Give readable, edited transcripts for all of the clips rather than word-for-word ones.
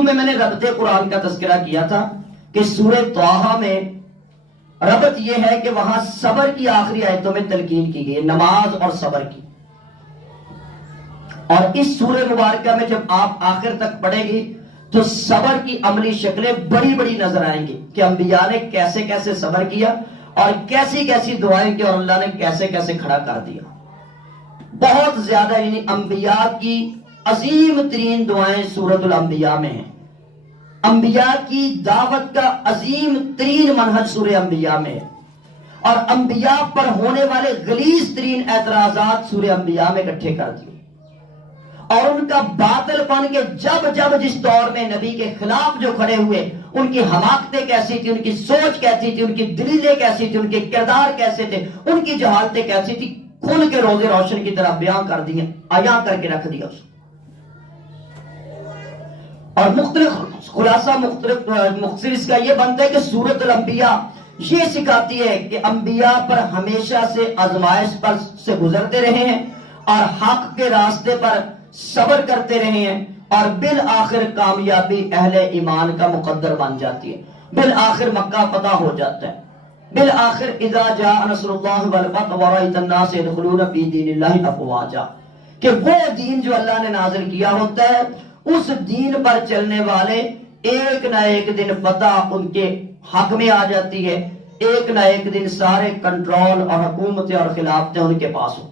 شروع میں نے ربط قرآن کا تذکرہ کیا تھا کہ سورہ طٰہٰ میں ربط یہ ہے کہ وہاں صبر کی آخری آیتوں میں تلقین کی گئی، نماز اور صبر کی. اور اس سورہ مبارکہ میں جب آپ آخر تک پڑھیں گی تو صبر کی عملی شکلیں بڑی بڑی نظر آئیں گی کہ انبیاء نے کیسے کیسے صبر کیا اور کیسی کیسی دعائیں کی اور اللہ نے کیسے کیسے کھڑا کر دیا. بہت زیادہ یعنی انبیاء کی عظیم ترین دعائیں سورۃ الانبیاء میں ہیں. انبیاء کی دعوت کا عظیم ترین منہج سورہ انبیاء میں ہے، اور انبیاء پر ہونے والے غلیظ ترین اعتراضات سورہ انبیاء میں اکٹھے کر دیے، اور ان کا باطل پن کے جب جب جس دور میں نبی کے خلاف جو کھڑے ہوئے ان کی حماقتیں کیسی تھی، ان کی سوچ کیسی تھی، ان کی دلیلیں کیسی تھی، ان کے کردار کیسے تھے، ان کی جہالتیں کیسی تھی، کھل کے روزے روشن کی طرح بیان کر دیے، عیاں کر کے رکھ دیا اس کو. اور مختلف خلاصہ مختصر اس کا یہ بنتا ہے کہ سورۃ الانبیاء یہ سکھاتی ہے کہ انبیاء پر ہمیشہ سے آزمائش پر سے گزرتے رہے ہیں اور حق کے راستے پر صبر کرتے رہے ہیں، اور بالآخر کامیابی اہل ایمان کا مقدر بن جاتی ہے. بالآخر مکہ فتح ہو جاتا ہے. بالآخر اذا جاء نصر اللہ والفتح ورأیت الناس يدخلون فی دین اللہ افواجا، کہ وہ دین جو اللہ نے نازل کیا ہوتا ہے اس دین پر چلنے والے ایک نہ ایک دن فتح ان کے حق میں آ جاتی ہے، ایک نہ ایک دن سارے کنٹرول اور حکومتیں اور خلافتیں ان کے پاس ہوتی.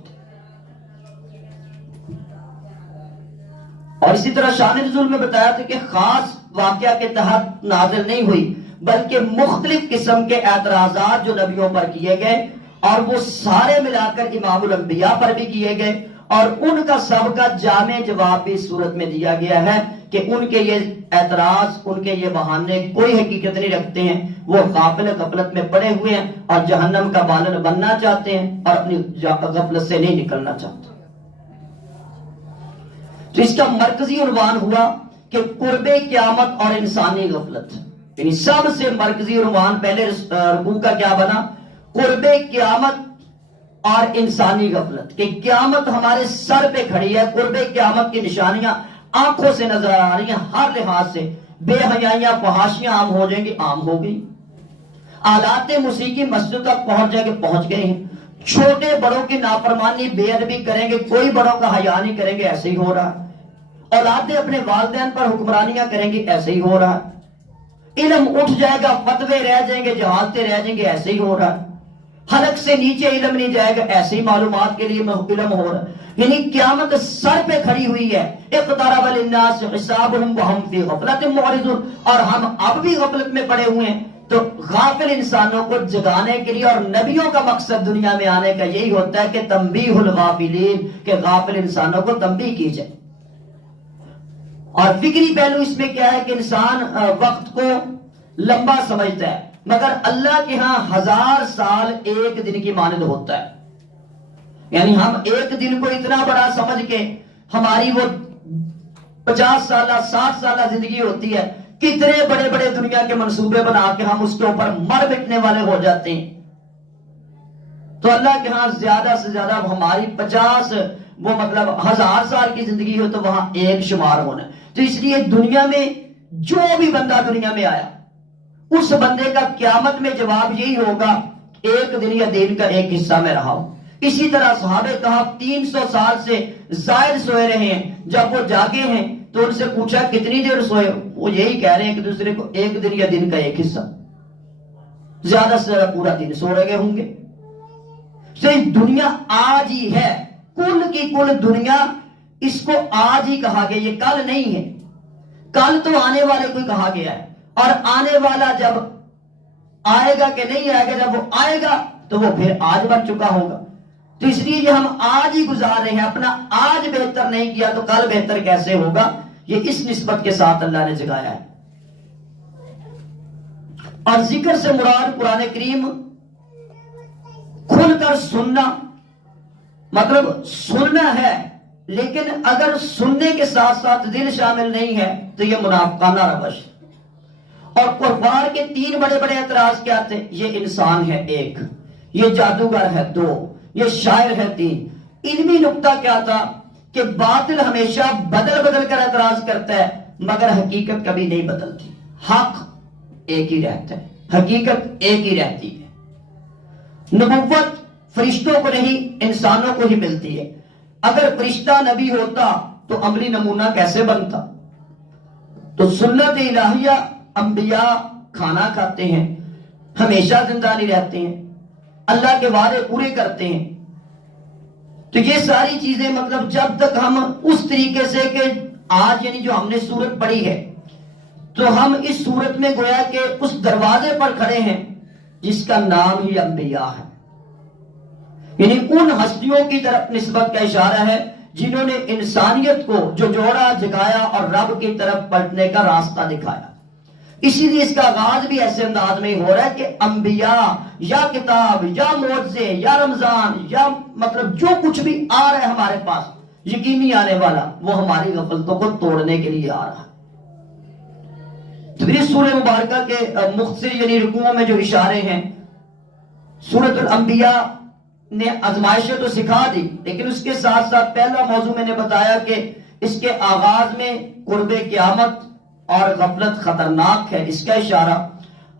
اور اسی طرح شان نزول میں بتایا تھا کہ خاص واقعہ کے تحت نازل نہیں ہوئی بلکہ مختلف قسم کے اعتراضات جو نبیوں پر کیے گئے، اور وہ سارے ملا کر امام الانبیاء پر بھی کیے گئے، اور ان کا سب کا جامع جواب بھی صورت میں دیا گیا ہے کہ ان کے یہ اعتراض، ان کے یہ بہانے کوئی حقیقت نہیں رکھتے ہیں. وہ غافل غفلت میں پڑے ہوئے ہیں اور جہنم کا بالن بننا چاہتے ہیں اور اپنی غفلت سے نہیں نکلنا چاہتے. تو اس کا مرکزی عنوان ہوا کہ قرب قیامت اور انسانی غفلت. یعنی سب سے مرکزی عنوان پہلے رکوع کا کیا بنا؟ قرب قیامت اور انسانی غفلت، کہ قیامت ہمارے سر پہ کھڑی ہے. قرب قیامت کی نشانیاں آنکھوں سے نظر آ رہی ہیں ہر لحاظ سے. بے حیائیاں فحاشیاں عام ہو جائیں گی، عام ہو گئی. آلات موسیقی مسجد تک پہنچ جائیں گے، پہنچ گئے ہیں. چھوٹے بڑوں کی نافرمانی بے ادبی کریں گے، کوئی بڑوں کا حیا نہیں کریں گے، ایسے ہی ہو رہا ہے. اولادیں اپنے والدین پر حکمرانیاں کریں گی، ایسے ہی ہو رہا ہے. علم اٹھ جائے گا، فتوے رہ جائیں گے، جہالتیں رہ جائیں گے، ایسے ہی ہو رہا ہے. حلق سے نیچے علم نہیں جائے گا، ایسے ہی معلومات کے لیے علم ہو رہا ہے. یعنی قیامت سر پہ کھڑی ہوئی ہے. اقترب للناس حسابهم وهم في غفلة معرضون، اور ہم اب بھی غفلت میں پڑے ہوئے ہیں. تو غافل انسانوں کو جگانے کے لیے، اور نبیوں کا مقصد دنیا میں آنے کا یہی ہوتا ہے کہ تنبیہ الغافلین، کہ غافل انسانوں کو تنبیہ کی جائے. اور فکری پہلو اس میں کیا ہے کہ انسان وقت کو لمبا سمجھتا ہے، مگر اللہ کے ہاں 1000 سال ایک دن کی مانند ہوتا ہے. یعنی ہم ایک دن کو اتنا بڑا سمجھ کے ہماری وہ 50 سالہ 60 سالہ زندگی ہوتی ہے، کتنے بڑے بڑے دنیا کے منصوبے بنا کے ہم اس کے اوپر مر مٹنے والے ہو جاتے ہیں. تو اللہ کے ہاں زیادہ سے زیادہ ہماری 50 وہ مطلب 1000 سال کی زندگی ہو تو وہاں ایک شمار ہونا. تو اس لیے دنیا میں جو بھی بندہ دنیا میں آیا اس بندے کا قیامت میں جواب یہی ہوگا، ایک دن یا دن کا ایک حصہ میں رہا ہوں. اسی طرح صحابہ کہف 300 سال سے زائد سوئے رہے ہیں. جب وہ جاگے ہیں تو ان سے پوچھا کتنی دیر سوئے؟ وہ یہی کہہ رہے ہیں کہ دوسرے کو ایک دن یا دن کا ایک حصہ، زیادہ سے زیادہ پورا دن سو رہے ہوں گے. دنیا آج ہی ہے، کل کی کل دنیا اس کو آج ہی کہا گیا، یہ کل نہیں ہے. کل تو آنے والے کو کہا گیا ہے، اور آنے والا جب آئے گا کہ نہیں آئے گا، جب وہ آئے گا تو وہ پھر آج بن چکا ہوگا. تو اس لیے یہ ہم آج ہی گزار رہے ہیں، اپنا آج بہتر نہیں کیا تو کل بہتر کیسے ہوگا؟ یہ اس نسبت کے ساتھ اللہ نے جگایا ہے. اور ذکر سے مراد قرآن کریم کھل کر سننا، مطلب سننا ہے لیکن اگر سننے کے ساتھ ساتھ دل شامل نہیں ہے تو یہ منافقانہ روش. اور کفار کے 3 بڑے بڑے اعتراض کیا تھے؟ یہ انسان ہے 1، یہ جادوگر ہے 2، یہ شاعر ہے 3. علمی نقطہ کیا تھا کہ باطل ہمیشہ بدل بدل کر اعتراض کرتا ہے، مگر حقیقت کبھی نہیں بدلتی. حق ایک ہی رہتا ہے, حقیقت ایک ہی رہتی ہے. نبوت فرشتوں کو نہیں انسانوں کو ہی ملتی ہے. اگر فرشتہ نبی ہوتا تو عملی نمونہ کیسے بنتا؟ تو سنت الہیہ انبیاء کھانا کھاتے ہیں, ہمیشہ زندہ نہیں رہتے ہیں, اللہ کے وعدے پورے کرتے ہیں. تو یہ ساری چیزیں مطلب جب تک ہم اس طریقے سے کہ آج یعنی جو ہم نے سورت پڑھی ہے تو ہم اس سورت میں گویا کہ اس دروازے پر کھڑے ہیں جس کا نام ہی انبیاء ہے. یعنی ان ہستیوں کی طرف نسبت کا اشارہ ہے جنہوں نے انسانیت کو جو جوڑا جگایا اور رب کی طرف پلٹنے کا راستہ دکھایا. اسی لیے اس کا آغاز بھی ایسے انداز میں ہو رہا ہے کہ انبیاء یا کتاب یا معجزے یا رمضان یا مطلب جو کچھ بھی آ رہا ہے ہمارے پاس یقینی آنے والا, وہ ہماری غفلتوں کو توڑنے کے لیے آ رہا ہے. تو اس سورہ مبارکہ کے مختصر یعنی رکوعوں میں جو اشارے ہیں, سورۃ الانبیاء نے آزمائشیں تو سکھا دی, لیکن اس کے ساتھ ساتھ پہلا موضوع میں نے بتایا کہ اس کے آغاز میں قرب قیامت اور غفلت خطرناک ہے, اس کا اشارہ.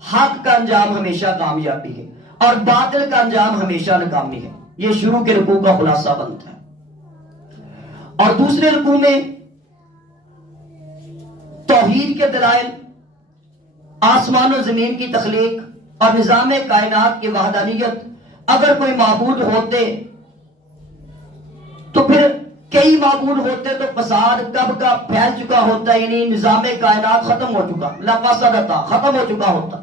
حق کا انجام ہمیشہ کامیابی ہے اور باطل کا انجام ہمیشہ ناکامی ہے. یہ شروع کے رکوع کا خلاصہ بنتا ہے. اور دوسرے رکوع میں توحید کے دلائل, آسمان و زمین کی تخلیق اور نظام کائنات کی وحدانیت. اگر کوئی معبود ہوتے تو پھر کئی معبود ہوتے تو فساد کب کا پھیل چکا ہوتا, یعنی نظام کائنات ختم ہو چکا, لا فسدتا ختم ہو چکا ہوتا.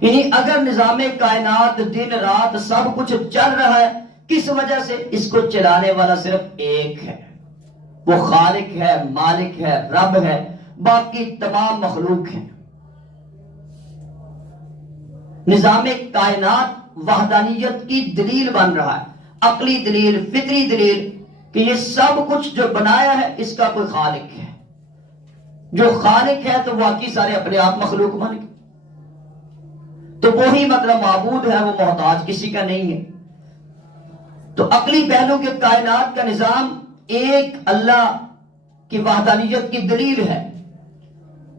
یعنی اگر نظام کائنات دن رات سب کچھ چل رہا ہے, کس وجہ سے؟ اس کو چلانے والا صرف ایک ہے, وہ خالق ہے, مالک ہے, رب ہے, باقی تمام مخلوق ہیں. نظام کائنات وحدانیت کی دلیل بن رہا ہے, عقلی دلیل, فطری دلیل کہ یہ سب کچھ جو بنایا ہے اس کا کوئی خالق ہے. جو خالق ہے تو باقی سارے اپنے آپ مخلوق بن گئے, تو وہی مطلب معبود ہے, وہ محتاج کسی کا نہیں ہے. تو عقلی پہلو کے کائنات کا نظام ایک اللہ کی وحدانیت کی دلیل ہے.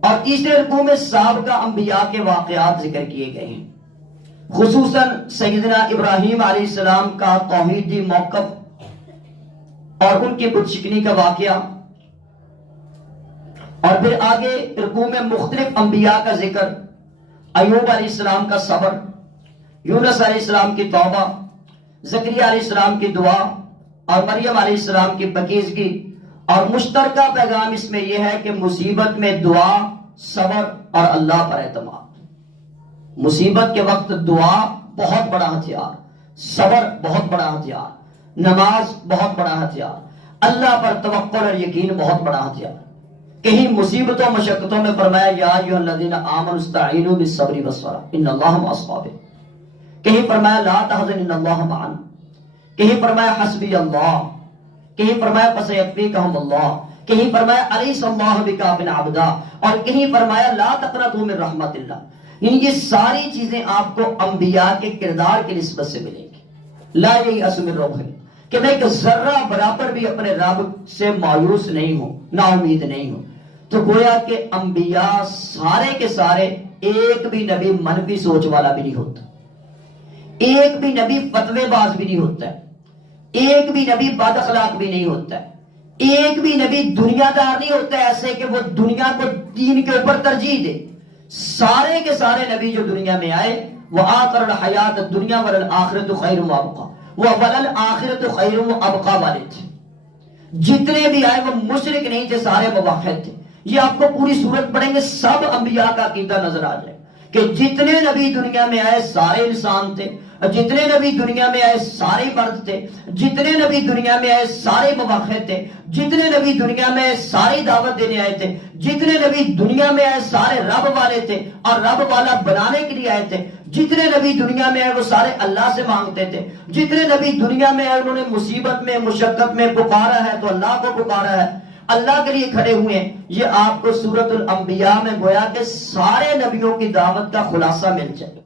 اور تیسرے رکوع میں سابقہ انبیاء کے واقعات ذکر کیے گئے ہیں, خصوصاً سیدنا ابراہیم علیہ السلام کا توحیدی موقف اور ان کی بت شکنی کا واقعہ. اور پھر آگے رکوع میں مختلف انبیاء کا ذکر, ایوب علیہ السلام کا صبر, یونس علیہ السلام کی توبہ, زکریا علیہ السلام کی دعا اور مریم علیہ السلام کی پاکیزگی. اور مشترکہ پیغام اس میں یہ ہے کہ مصیبت میں دعا, صبر اور اللہ پر اعتماد. مصیبت کے وقت دعا بہت بڑا ہتھیار, صبر بہت بڑا ہتھیار, نماز بہت بڑا ہتھیار, اللہ پر توکل اور یقین بہت بڑا ہتھیار. کہیں مصیبتوں مشقتوں میں فرمایا یا ایھا الذین آمنوا استعینوا بالصبر والصلاۃ ان اللہ مع الصابرین, کہیں فرمایا لا تحزن ان اللہ معنا, کہیں فرمایا حسبی اللہ, کہیں فرمایا فسیکفیکہم اللہ, کہیں فرمایا الیس اللہ بکاف عبدا, اور کہیں فرمایا لا تقنطوا من رحمت اللہ. یعنی یہ ساری چیزیں آپ کو انبیاء کے کردار کی نسبت سے ملیں گی. لا یئس من روح اللہ, کہ میں ایک ذرہ برابر بھی اپنے رب سے مایوس نہیں ہوں, نا امید نہیں ہوں. تو گویا کہ انبیاء سارے کے سارے, ایک بھی نبی منفی سوچ والا بھی نہیں ہوتا, ایک بھی نبی فتوے باز بھی نہیں ہوتا ہے, ایک بھی نبی بد اخلاق بھی نہیں ہوتا ہے, ایک بھی نبی دنیا دار نہیں ہوتا ایسے کہ وہ دنیا کو دین کے اوپر ترجیح دے. سارے کے سارے نبی جو دنیا میں آئے وہ آخر الحیات الدنیا وللآخرۃ خیر و ابقیٰ, وہ وللآخرۃ خیر و ابقیٰ والے تھے. جتنے بھی آئے وہ مشرک نہیں تھے, سارے موحد تھے. یہ آپ کو پوری سورت پڑھیں گے سب انبیاء کا عقیدہ نظر آ جائے کہ جتنے نبی دنیا میں آئے سارے انسان تھے, جتنے نبی دنیا میں آئے سارے مرد تھے, جتنے نبی دنیا میں آئے سارے موحد تھے, جتنے نبی دنیا میں آئے سارے دعوت دینے آئے تھے, جتنے نبی دنیا میں آئے سارے رب والے تھے اور رب والا بنانے کے لیے آئے تھے, جتنے نبی دنیا میں آئے وہ سارے اللہ سے مانگتے تھے, جتنے نبی دنیا میں آئے انہوں نے مصیبت میں مشقت میں پکارا ہے تو اللہ کو پکارا ہے, اللہ کے لیے کھڑے ہوئے ہیں. یہ آپ کو سورۃ الانبیاء میں گویا کہ سارے نبیوں کی دعوت کا خلاصہ مل جائے.